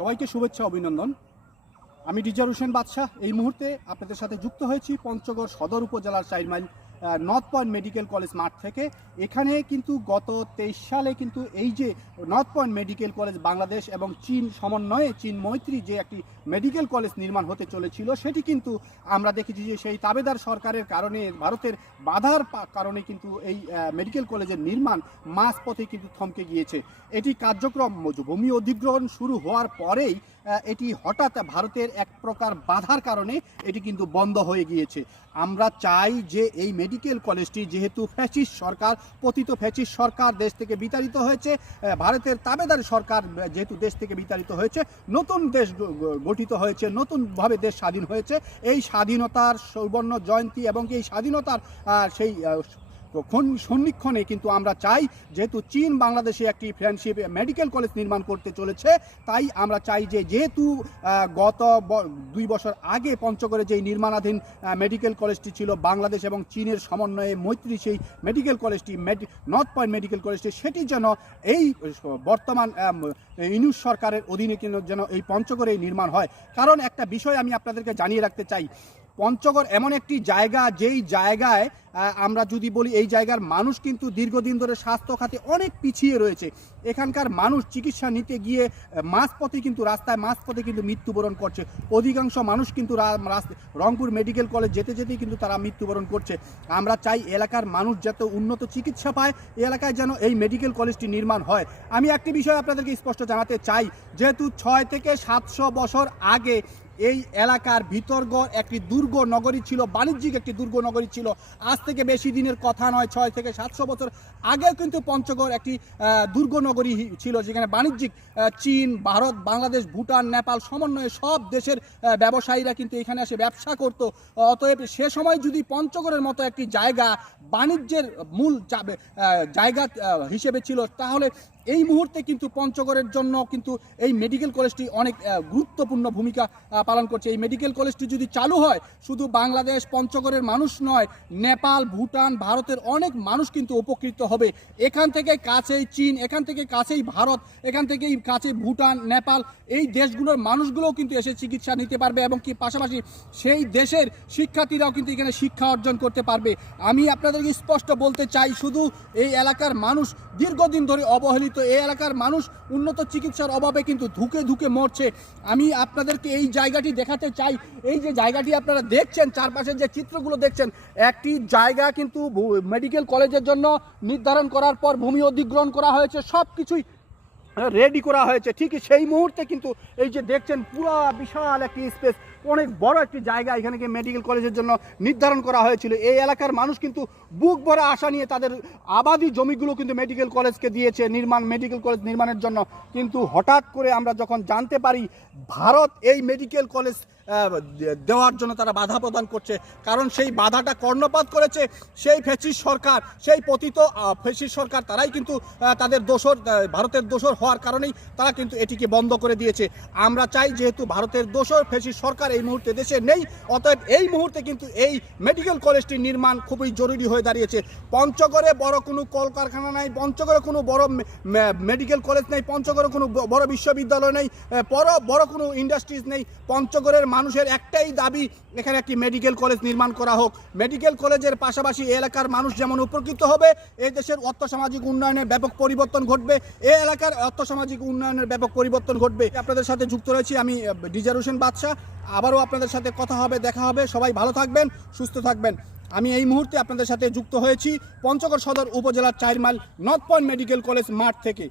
সবাইকে শুভেচ্ছা, অভিনন্দন। আমি রিজার হোসেন বাদশাহ। এই মুহূর্তে আপনাদের সাথে যুক্ত হয়েছি পঞ্চগড় সদর উপজেলার চার mile North Point Medical College মাঠ থেকে। এখানে কিন্তু গত তেইশ সালে কিন্তু এই যে North Point Medical College Bangladesh এবং চীন সমন্বয়ে, চীন মৈত্রী যে একটি মেডিকেল কলেজ নির্মাণ হতে চলেছিল, সেটি কিন্তু আমরা দেখেছি যে সেই তাবেদার সরকারের কারণে ভারতের বাধার কারণে কিন্তু এই মেডিকেল কলেজের নির্মাণ মাঝ পথে কিন্তু থমকে গিয়েছে। এটি কার্যক্রম ভূমি অধিগ্রহণ শুরু হওয়ার পরেই এটি হঠাৎ ভারতের এক প্রকার বাধার কারণে এটি কিন্তু বন্ধ হয়ে গিয়েছে। আমরা চাই যে এই মেডিকেল কলেজটি যেহেতু ফ্যাসিস সরকার, পতিত ফ্যাসিস সরকার দেশ থেকে বিতাড়িত হয়েছে ভারতের তাবেদার সরকার যেহেতু দেশ থেকে বিতাড়িত হয়েছে, নতুন দেশ গঠিত হয়েছে, নতুনভাবে দেশ স্বাধীন হয়েছে, এই স্বাধীনতার সৌবর্ণ জয়ন্তী এবং এই স্বাধীনতার সেই তখন সন্নিক্ষণে কিন্তু আমরা চাই যেহেতু চীন বাংলাদেশে একটি ফ্রেন্ডশিপ মেডিকেল কলেজ নির্মাণ করতে চলেছে তাই আমরা চাই যে যেহেতু গত দুই বছর আগে পঞ্চগড়ে যেই নির্মাণাধীন মেডিকেল কলেজটি ছিল বাংলাদেশ এবং চীনের সমন্বয়ে মৈত্রী সেই মেডিকেল কলেজটি নর্থ পয়েন্ট মেডিকেল কলেজটি সেটি যেন এই বর্তমান আম, ইউনুস সরকারের অধীনে যেন এই পঞ্চগড়ে নির্মাণ হয়। কারণ একটা বিষয় আমি আপনাদেরকে জানিয়ে রাখতে চাই পঞ্চগড় এমন একটি জায়গা, যেই জায়গায় আমরা যদি বলি এই জায়গার মানুষ কিন্তু দীর্ঘদিন ধরে স্বাস্থ্য খাতে অনেক পিছিয়ে রয়েছে। এখানকার মানুষ চিকিৎসা নিতে গিয়ে মাঝপথে কিন্তু রাস্তায়, মাঝপথে কিন্তু মৃত্যুবরণ করছে। অধিকাংশ মানুষ কিন্তু রংপুর মেডিকেল কলেজ যেতে যেতেই কিন্তু তারা মৃত্যুবরণ করছে। আমরা চাই এলাকার মানুষ যাতে উন্নত চিকিৎসা পায় এলাকায় যেন এই মেডিকেল কলেজটি নির্মাণ হয়। আমি একটি বিষয় আপনাদেরকে স্পষ্ট জানাতে চাই, যেহেতু ছয় থেকে সাতশো বছর আগে এই এলাকার ভিতরগড় একটি দুর্গ নগরী ছিল, বাণিজ্যিক একটি দুর্গ নগরী ছিল। আজ থেকে বেশি দিনের কথা নয়, ছয় থেকে সাতশো বছর আগেও কিন্তু পঞ্চগড় একটি দুর্গ নগরী ছিল, যেখানে বাণিজ্যিক চীন, ভারত, বাংলাদেশ, ভুটান, নেপাল সমন্বয়ে সব দেশের ব্যবসায়ীরা কিন্তু এখানে এসে ব্যবসা করত। অতএব সে সময় যদি পঞ্চগড়ের মতো একটি জায়গা বাণিজ্যের মূল জায়গা হিসেবে ছিল, তাহলে এই মুহূর্তে কিন্তু পঞ্চগড়ের জন্য কিন্তু এই মেডিকেল কলেজটি অনেক গুরুত্বপূর্ণ ভূমিকা পালন করছে। এই মেডিকেল কলেজটি যদি চালু হয়, শুধু বাংলাদেশ পঞ্চগড়ের মানুষ নয়, নেপাল, ভুটান, ভারতের অনেক মানুষ কিন্তু উপকৃত হবে। এখান থেকে কাছেই চীন, এখান থেকে কাছেই ভারত, এখান থেকেই কাছে ভুটান, নেপাল, এই দেশগুলোর মানুষগুলোও কিন্তু এসে চিকিৎসা নিতে পারবে এবং কি পাশাপাশি সেই দেশের শিক্ষার্থীরাও কিন্তু এখানে শিক্ষা অর্জন করতে পারবে। আমি আপনাদেরকে স্পষ্ট বলতে চাই, শুধু এই এলাকার মানুষ দীর্ঘদিন ধরে অবহেলিত এই এলাকার মানুষ উন্নত চিকিৎসার অভাবে কিন্তু ধুকে ধুকে মরছে। আমি আপনাদেরকে এই জায়গাটি দেখাতে চাই। এই যে জায়গাটি আপনারা দেখছেন, চারপাশের যে চিত্রগুলো দেখছেন, একটি জায়গা কিন্তু মেডিকেল কলেজের জন্য নির্ধারণ করার পর ভূমি অধিগ্রহণ করা হয়েছে। সব কিছুই রেডি করা হয়েছে। ঠিকই সেই মুহূর্তে কিন্তু এই যে দেখছেন পুরো বিশাল একটি স্পেস অনেক বড় একটি জায়গা এখানে গিয়ে মেডিকেল কলেজের জন্য নির্ধারণ করা হয়েছিল। এই এলাকার মানুষ কিন্তু বুক ভরা আশা নিয়ে তাদের আবাদি জমিগুলো কিন্তু মেডিকেল কলেজকে দিয়েছে, নির্মাণ মেডিকেল কলেজ নির্মাণের জন্য। কিন্তু হঠাৎ করে আমরা যখন জানতে পারি, ভারত এই মেডিকেল কলেজ দেওয়ার জন্য তারা বাধা প্রদান করছে। কারণ সেই বাধাটা কর্ণপাত করেছে সেই ফেসিস সরকার, সেই পতিত ফেসিস সরকার, তারাই কিন্তু তাদের দোষর ভারতের দোষর হওয়ার কারণেই তারা কিন্তু এটিকে বন্ধ করে দিয়েছে। আমরা চাই যেহেতু ভারতের দোষর ফেসিস সরকার এই মুহূর্তে দেশে নেই, অতএব এই মুহূর্তে কিন্তু এই মেডিকেল কলেজটির নির্মাণ খুবই জরুরি হয়ে দাঁড়িয়েছে। পঞ্চগড়ে বড় কোনো কলকারখানা নাই, পঞ্চগড়ে কোনো বড় মেডিকেল কলেজ নেই, পঞ্চগড়ে কোনো বড় বিশ্ববিদ্যালয় নেই বড় বড় কোনো ইন্ডাস্ট্রিজ নেই, পঞ্চগড়ের মানুষের একটাই দাবি, এখানে একটি মেডিকেল কলেজ নির্মাণ করা হোক। মেডিকেল কলেজের পাশাপাশি এলাকার মানুষ যেমন উপকৃত হবে, এই দেশের অর্থসামাজিক উন্নয়নের ব্যাপক পরিবর্তন ঘটবে। এই এলাকার অর্থসামাজিক উন্নয়নের ব্যাপক পরিবর্তন ঘটবে। আপনাদের সাথে যুক্ত রয়েছি আমি ডিজার হোসেন বাদশাহ। আবারও আপনাদের সাথে কথা হবে, দেখা হবে। সবাই ভালো থাকবেন, সুস্থ থাকবেন। আমি এই মুহূর্তে আপনাদের সাথে যুক্ত হয়েছি পঞ্চগড় সদর উপজেলার চার mile North Point Medical College মাঠ থেকে।